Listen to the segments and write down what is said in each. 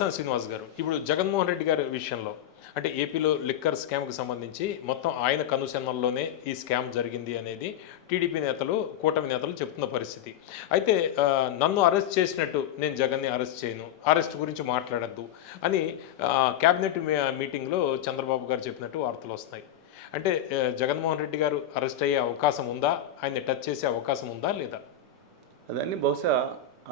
తలసాని శ్రీనివాస్ గారు. ఇప్పుడు జగన్మోహన్ రెడ్డి గారి విషయంలో అంటే ఏపీలో లిక్కర్ స్కామ్కి సంబంధించి మొత్తం ఆయన కనుసన్నల్లోనే ఈ స్కామ్ జరిగింది అనేది టీడీపీ నేతలు కూటమి నేతలు చెప్తున్న పరిస్థితి. అయితే నన్ను అరెస్ట్ చేసినట్టు నేను జగన్ని అరెస్ట్ చేయను అరెస్ట్ గురించి మాట్లాడద్దు అని క్యాబినెట్ మీటింగ్లో చంద్రబాబు గారు చెప్పినట్టు వార్తలు వస్తున్నాయి. అంటే జగన్మోహన్ రెడ్డి గారు అరెస్ట్ అయ్యే అవకాశం ఉందా? ఆయన్ని టచ్ చేసే అవకాశం ఉందా లేదా? అదన్నీ బహుశా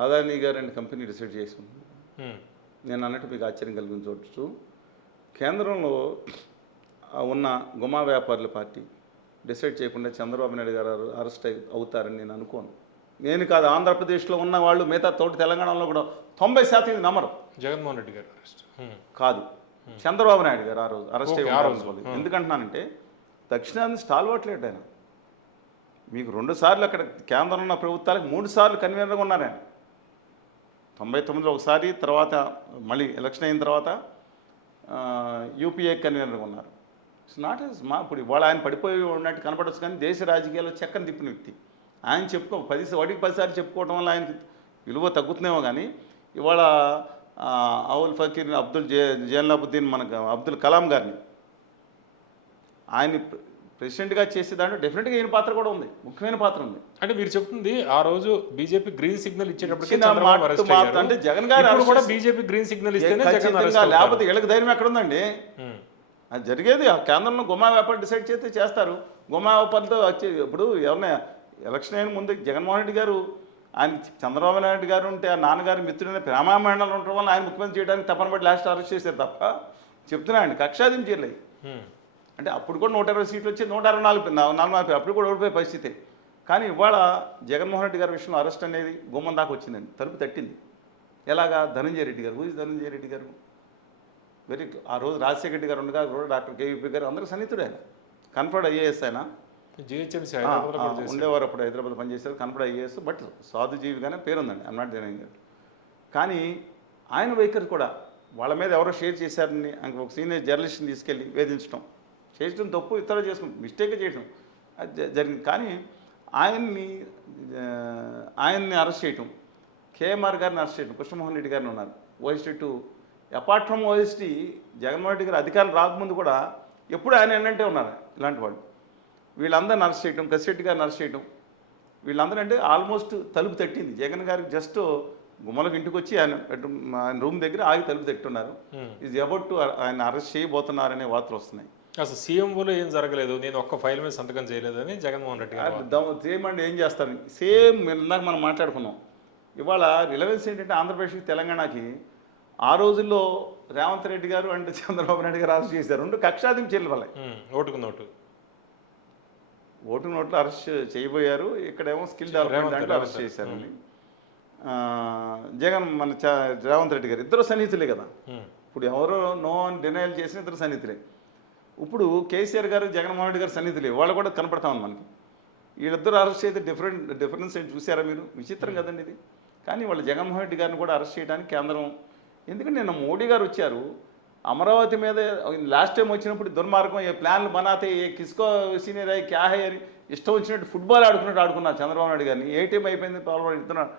అదానీ గారు అండ్ కంపెనీ డిసైడ్ చేసుకుంది హ్మ్. నేను అన్నట్టు మీకు ఆశ్చర్యం కలిగించవచ్చు కేంద్రంలో ఉన్న గుమా వ్యాపారుల పార్టీ డిసైడ్ చేయకుండా చంద్రబాబు నాయుడు గారు అరెస్ట్ అవుతారని నేను అనుకోను. నేను కాదు ఆంధ్రప్రదేశ్లో ఉన్న వాళ్ళు మిగతా తోటి తెలంగాణలో కూడా తొంభై శాతం ఇది నమ్మరు. జగన్మోహన్ రెడ్డి గారు అరెస్ట్. కాదు. చంద్రబాబు నాయుడు గారు ఆ రోజు అరెస్ట్ అయ్యి. ఎందుకంటున్నానంటే దక్షిణాది స్టాల్వర్ట్లేడు ఆయన. మీకు రెండు సార్లు అక్కడ కేంద్రంలో ఉన్న ప్రభుత్వాలకు మూడు సార్లు కన్వీనర్గా ఉన్నారు ఆయన. తొంభై తొమ్మిదిలో ఒకసారి తర్వాత మళ్ళీ ఎలక్షన్ అయిన తర్వాత యూపీఏ కన్వీనర్గా ఉన్నారు. ఇట్స్ నాట్ ఎస్ మా ఇప్పుడు ఇవాళ ఆయన పడిపోయి ఉన్నట్టు కనపడచ్చు కానీ దేశ రాజకీయాల్లో చక్కని తిప్పిన వ్యక్తి. ఆయన చెప్పుకో పది వాటికి పదిసార్లు చెప్పుకోవడం వల్ల ఆయనకి విలువ తగ్గుతుందేమో కానీ ఇవాళ అవుల్ ఫకీర్ అబ్దుల్ జే జైన్లాబుద్దీన్ మనకు అబ్దుల్ కలాం గారిని ఆయన ప్రెసిడెంట్గా చేసే దాంట్లో డెఫినెట్గా ఈయన పాత్ర కూడా ఉంది. ముఖ్యమైన పాత్ర ఉంది. అంటే మీరు చెప్తుంది ఆ రోజు బీజేపీ గ్రీన్ సిగ్నల్ అయ్యారు. అంటే జగన్ గారు కూడా బీజేపీ గ్రీన్ సిగ్నల్ ఇస్తేనే లేకపోతే వీళ్ళకి ధైర్యం ఎక్కడ ఉందండి. అది జరిగేది ఆ కేంద్రంలో గుమా వ్యాపారం డిసైడ్ చేస్తే చేస్తారు. గుమా వ్యాపారంతో వచ్చి ఇప్పుడు ఎవరిని ఎలక్షన్ అయిన ముందు జగన్మోహన్ రెడ్డి గారు ఆయన చంద్రబాబు నాయుడు గారు ఉంటే ఆ నాన్నగారు మిత్రుడైన ప్రేమామండలం ఉండటం వల్ల ఆయన ముఖ్యమంత్రి చేయడానికి తప్పని బట్టి లాస్ట్ అరెస్ట్ చేశారు తప్ప చెప్తున్నా అండి కక్షాదిం చేయలేదు. అంటే అప్పుడు కూడా నూట ఇరవై సీట్లు వచ్చి నూట అరవై నాలుగు నాలుగు నలభై అప్పుడు కూడా ఓడిపోయే పరిస్థితి. కానీ ఇవాళ జగన్మోహన్ రెడ్డి గారి విషయంలో అరెస్ట్ అనేది గుమ్మం దాకా వచ్చిందండి తలుపు తట్టింది. ఎలాగా? ధనంజయ రెడ్డి గారు. ఊరి ధనంజయ రెడ్డి గారు? వెరీ ఆ రోజు రాజశేఖర రెడ్డి గారు ఉండగా కూడా డాక్టర్ కేవీపీ గారు అందరూ సన్నిహితుడు ఆయన. కన్ఫర్డ్ ఐఏఎస్ ఆయన. జిహెచ్ఎంసీ. ఉండేవారు అప్పుడు హైదరాబాద్ పనిచేశారు కన్ఫర్డ్ ఐఏఎస్. బట్ సాధుజీవిగానే పేరుందండి అన్నాడు జనన్ గారు కానీ ఆయన వైఖరి కూడా వాళ్ళ మీద ఎవరో షేర్ చేశారని ఒక సీనియర్ జర్నలిస్ట్ని తీసుకెళ్ళి వేధించడం చేయడం తప్పు ఇతరులు చేసుకుని మిస్టేక్ చేయటం. అది జరిగింది. కానీ ఆయన్ని ఆయన్ని అరెస్ట్ చేయటం కేఎంఆర్ గారిని అరెస్ట్ చేయటం కృష్ణమోహన్ రెడ్డి గారిని ఉన్నారు. OST to apart from OST Jaganmohan Reddy గారు అధికారులు రాకముందు కూడా ఎప్పుడు ఆయన ఏంటంటే ఉన్నారు ఇలాంటి వాళ్ళు. వీళ్ళందరిని అరెస్ట్ చేయటం కసిరెడ్డి గారిని అరెస్ట్ చేయటం. వీళ్ళందరూ అంటే ఆల్మోస్ట్ తలుపు తట్టింది. జగన్ గారికి జస్ట్ గుమ్మలకు ఇంటికి వచ్చి ఆయన ఆయన రూమ్ దగ్గర ఆగి తలుపు తట్టున్నారు. ఇది అబౌట్ టు ఆయన అరెస్ట్ చేయబోతున్నారనే వార్తలు వస్తున్నాయి. అసలు సీఎంఓలో ఏం జరగలేదు. నేను ఒక్క ఫైల్ మీద సంతకం చేయలేదని జగన్మోహన్ రెడ్డి గారు చేయమండి ఏం చేస్తారు? సేమ్ ఇందాక మనం మాట్లాడుకున్నాం. ఇవాళ రిలవెన్స్ ఏంటంటే ఆంధ్రప్రదేశ్కి తెలంగాణకి ఆ రోజుల్లో రేవంత్ రెడ్డి గారు అండ్ చంద్రబాబు నాయుడు గారు అరెస్ట్ చేశారు. రెండు వల్ల. హ్మ్. ఓటుకు నోటు. ఓటు నోట్లు అరెస్ట్ చేయబోయారు. ఇక్కడేమో స్కిల్ డెవలప్మెంట్ దాంట్లో అరెస్ట్. చేశారండి ఆ, జగన్ మన రేవంత్ రెడ్డి గారు ఇద్దరు సన్నిహితులే కదా. ఇప్పుడు ఎవరో నో అని డినైల్ చేసిన ఇద్దరు సన్నిహితులే. ఇప్పుడు కేసీఆర్ గారు జగన్మోహన్ రెడ్డి గారు సన్నిహితులే వాళ్ళు కూడా కనపడతా ఉంది మనకి. వీళ్ళిద్దరు అరెస్ట్ అయితే డిఫరెంట్ డిఫరెన్స్ ఏంటి చూసారా మీరు? విచిత్రం కదండి ఇది. కానీ వాళ్ళు జగన్మోహన్ రెడ్డి గారిని కూడా అరెస్ట్ చేయడానికి కేంద్రం ఎందుకంటే నిన్న మోడీ గారు వచ్చారు. అమరావతి మీద లాస్ట్ టైం వచ్చినప్పుడు దుర్మార్గం ఏ ప్లాన్లు బనాతే ఏ కిస్కో సీనియర్ అయ్యి క్యా హై అని ఇష్టం వచ్చినట్టు ఫుట్బాల్ ఆడుకున్నట్టు ఆడుకున్నారు చంద్రబాబు నాయుడు గారిని. ఏ టీం అయిపోయింది? పోలవరం ఇస్తున్నారు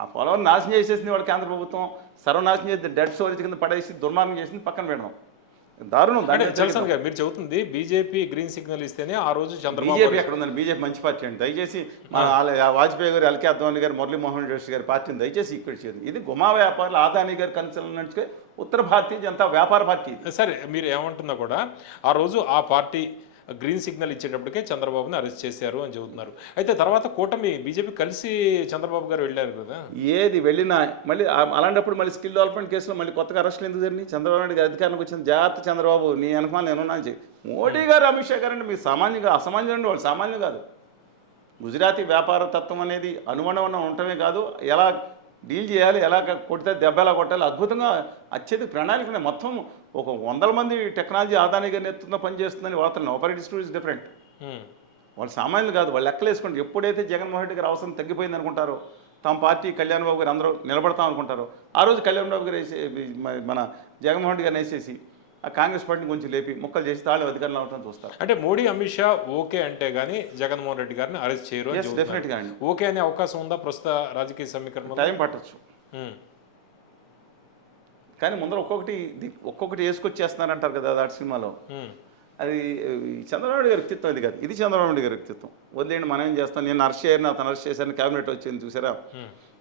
ఆ పొలం నాశనం చేసేసింది వాళ్ళ కేంద్ర ప్రభుత్వం. సర్వనాశనం చేసి డెడ్ స్టోరేజ్ కింద పడేసి దుర్మార్గం చేసింది పక్కన పెడదాం దారుణం అంటే గారు మీరు చెబుతుంది బీజేపీ గ్రీన్ సిగ్నల్ ఇస్తేనే ఆ రోజు చంద్రబాబు బీజేపీ ఎక్కడ ఉందండి బీజేపీ మంచి పార్టీ అండి. దయచేసి వాజ్పేయి గారు ఎల్కే అద్వాని గారు మురళీమోహన్ జోషి గారి పార్టీని దయచేసి ఇక్కడ చేయదు ఇది గుమా వ్యాపారులు ఆదాని గారు కన్సల్ట్ ఉత్తర భారతీయ జనతా వ్యాపార పార్టీ. సరే మీరు ఏమంటున్నా కూడా ఆ రోజు ఆ పార్టీ గ్రీన్ సిగ్నల్ ఇచ్చేటప్పటికే చంద్రబాబుని అరెస్ట్ చేశారు అని చెబుతున్నారు. అయితే తర్వాత కూటమి బీజేపీ కలిసి చంద్రబాబు గారు వెళ్ళారు కదా? ఏది వెళ్ళినా మళ్ళీ అలాంటప్పుడు మళ్ళీ స్కిల్ డెవలప్మెంట్ కేసులో మళ్ళీ కొత్తగా అరెస్టులు ఎందుకు జరిగినాయి? చంద్రబాబు నాయుడు గారి అధికారానికి వచ్చిన జాగ్రత్త చంద్రబాబు నీ వెనకమాల నేను ఉన్నాను చెప్పి. మోడీ గారు అమిత్ షా గారు అంటే మీరు సామాన్యంగా అసామాన్యం అండి వాళ్ళు సామాన్యం కాదు. గుజరాతీ వ్యాపార తత్వం అనేది అనువణం ఉండటమే కాదు. ఎలా డీల్ చేయాలి ఎలా కొడితే దెబ్బ ఎలా కొట్టాలి అద్భుతంగా అత్యధిక ప్రణాళిక. మొత్తం ఒక వందల మంది టెక్నాలజీ ఆదానిగా నేతృత్వంలో పనిచేస్తుందని వార్తలు ఆపరేటివ్ స్టూడియోస్ ఇస్ డిఫరెంట్ హ్మ్. వాళ్ళు సామాన్యులు కాదు వాళ్ళు లెక్కలేసుకోండి ఎప్పుడైతే జగన్మోహన్ రెడ్డి గారి అవసరం తగ్గిపోయింది అనుకుంటారో తమ పార్టీ కళ్యాణ్ బాబు గారు అందరూ నిలబడతాం అనుకుంటారు ఆ రోజు కళ్యాణ్ బాబు గారు వేసే మన జగన్మోహన్ రెడ్డి గారిని వేసేసి ఆ కాంగ్రెస్ పార్టీని కొంచెం లేపి ముక్కలు చేసి తాళ్ళు అధికారంలో అవటం చూస్తారు అంటే మోడీ అమిత్ షా ఓకే అంటే గానీ జగన్మోహన్ రెడ్డి గారిని అరెస్ట్ చేయరు. డెఫినెట్గా ఓకే అనే అవకాశం ఉందా ప్రస్తుత రాజకీయ సమీకరణలో టైం పట్టచ్చు హ్మ్. కానీ ముందర ఒక్కొక్కటి ఒక్కొక్కటి వేసుకొచ్చేస్తున్నారంటారు కదా దాటి సినిమాలో. అది చంద్రబాబు గారి వ్యక్తిత్వం ఇది కాదు. ఇది చంద్రబాబు నాయుడు గారి వ్యక్తిత్వం. వదిలేండి మనం ఏం చేస్తాం? నేను అరెస్ట్ చేయను అతను అరెస్ట్ చేశాను క్యాబినెట్ వచ్చింది చూసారా?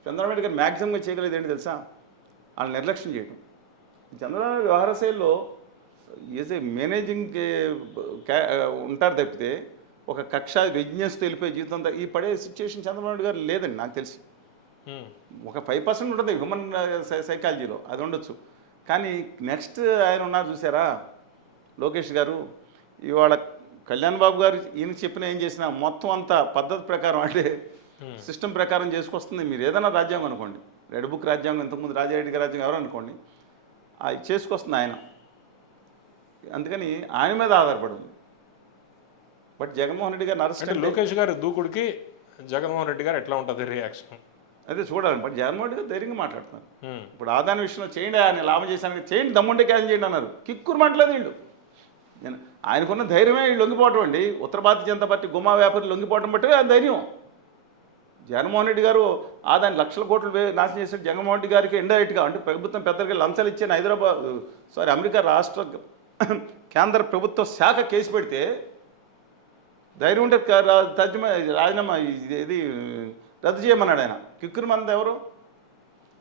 చంద్రబాబు నాయుడు గారు మ్యాక్సిమంగా చేయగలిగేది ఏంటి తెలుసా? వాళ్ళని నిర్లక్ష్యం చేయడం చంద్రబాబు నాయుడు వ్యవహార శైలిలో ఏజ్ ఏ మేనేజింగ్ ఉంటారు తప్పితే ఒక కక్ష విజ్ఞస్తో వెళ్ళిపోయే జీవితం ఈ పడే సిచ్యువేషన్ చంద్రబాబు నాయుడు గారు లేదండి నాకు తెలిసి. ఒక ఫైవ్ పర్సెంట్ ఉంటుంది హ్యూమన్ సైకాలజీలో అది ఉండొచ్చు. కానీ నెక్స్ట్ ఆయన ఉన్నారు చూసారా? లోకేష్ గారు. ఇవాళ కళ్యాణ్ బాబు గారు ఈయన చెప్పిన ఏం చేసినా మొత్తం అంతా పద్ధతి ప్రకారం అంటే సిస్టమ్ ప్రకారం చేసుకొస్తుంది. మీరు ఏదైనా రాజ్యాంగం అనుకోండి. రెడ్ బుక్ రాజ్యాంగం ఇంతకుముందు రాజారెడ్డి గారి రాజ్యాంగం ఎవరు అనుకోండి అది చేసుకొస్తుంది ఆయన. అందుకని ఆయన మీద ఆధారపడి ఉంది. బట్ జగన్మోహన్ రెడ్డి గారిని అరెస్ట్ అంటే లోకేష్ గారి దూకుడికి జగన్మోహన్ రెడ్డి గారు ఎట్లా ఉంటుంది రియాక్షన్ అదే చూడాలి. బట్ జగన్మోహన్ రెడ్డి గారు ధైర్యంగా మాట్లాడుతున్నారు. ఇప్పుడు ఆదాన విషయంలో చేయండి ఆయన లాభం చేశాను చేయండి దమ్ముంటే క్యాన్ చేయండి అన్నారు. కిక్కురు మాటలేదు వీళ్ళు. నేను ఆయనకున్న ధైర్యమే వీళ్ళు లొంగిపోవటం అండి. ఉత్తర భారతీయ జనతా పార్టీ గుమ్మా వ్యాపారులు లొంగిపోవటం బట్టి ఆ ధైర్యం. జగన్మోహన్ రెడ్డి గారు ఆదాని లక్షల కోట్లు నాశనం చేశాడు జగన్మోహన్ రెడ్డి గారికి ఇండైరెక్ట్గా. అంటే ప్రభుత్వం పెద్దలకి లంచాలు ఇచ్చాను హైదరాబాద్ సారీ అమెరికా రాష్ట్ర కేంద్ర ప్రభుత్వ శాఖ కేసు పెడితే ధైర్యం ఉంటే రాజీనామా ఇది ఇది రద్దు చేయమన్నాడు ఆయన. కిక్కురు మంది ఎవరు?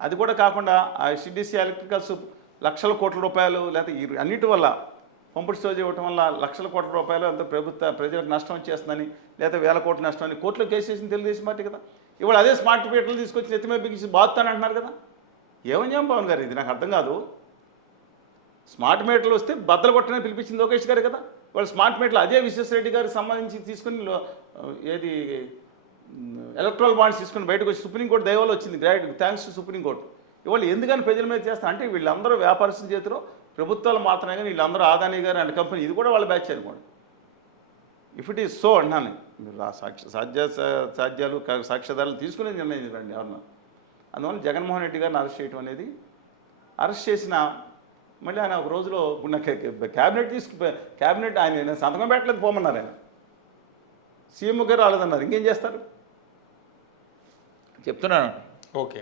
అది కూడా కాకుండా ఆ సిడిసి ఎలక్ట్రికల్స్ లక్షల కోట్ల రూపాయలు లేకపోతే ఈ అన్నిటి వల్ల పంపుడు స్టోరేజ్ ఇవ్వటం వల్ల లక్షల కోట్ల రూపాయలు అంత ప్రభుత్వ ప్రజలకు నష్టం వచ్చేస్తుందని లేదా వేల కోట్ల నష్టం అని కోర్టులో కేసు వేసింది తెలుగుదేశం పార్టీ కదా. ఇవాళ అదే స్మార్ట్ మీటర్లు తీసుకొచ్చి ఎత్తిమే బిగించి బాగుతాను అంటున్నారు కదా. ఏమని చెప్పాం పవన్ గారు? ఇది నాకు అర్థం కాదు. స్మార్ట్ మీటర్లు వస్తే బద్దలు కొట్టని పిలిపించింది లోకేష్ గారు కదా. వాళ్ళు స్మార్ట్ మీటర్లు అదే విశ్వేశ్వరరెడ్డి గారికి సంబంధించి తీసుకుని ఏది ఎలక్ట్రల్ బాండ్స్ తీసుకుని బయటకు వచ్చి సుప్రీంకోర్టు దయవల్ల వచ్చింది. గ్రేట్ థ్యాంక్స్ టు సుప్రీంకోర్టు ఇవాళ ఎందుకని ప్రజల మీద చేస్తారు అంటే వీళ్ళందరూ వ్యాపారస్తుల చేతిలో ప్రభుత్వాలు మాత్రమే కానీ వీళ్ళందరూ ఆదాని గారు అండ్ కంపెనీ ఇది కూడా వాళ్ళ బ్యాచ్ అనుకోండి. ఇఫ్ ఇట్ ఈస్ సో అన్నాను మీరు ఆ సాక్ష సాధ్య సాధ్యాలు సాక్ష్యాధారాలు తీసుకునే నిర్ణయం చేయండి ఎవరన్నా. అందువల్ల జగన్మోహన్ రెడ్డి గారిని అరెస్ట్ చేయడం అనేది అరెస్ట్ చేసిన మళ్ళీ ఆయన ఒక రోజులో ఇప్పుడు నాకు క్యాబినెట్ తీసుకు క్యాబినెట్ ఆయన నేను సంతకం పెట్టలేదు పోమన్నారు ఆయన. సీఎం గారు రాలేదన్నారు ఇంకేం చేస్తారు? చెప్తున్నాను. ఓకే.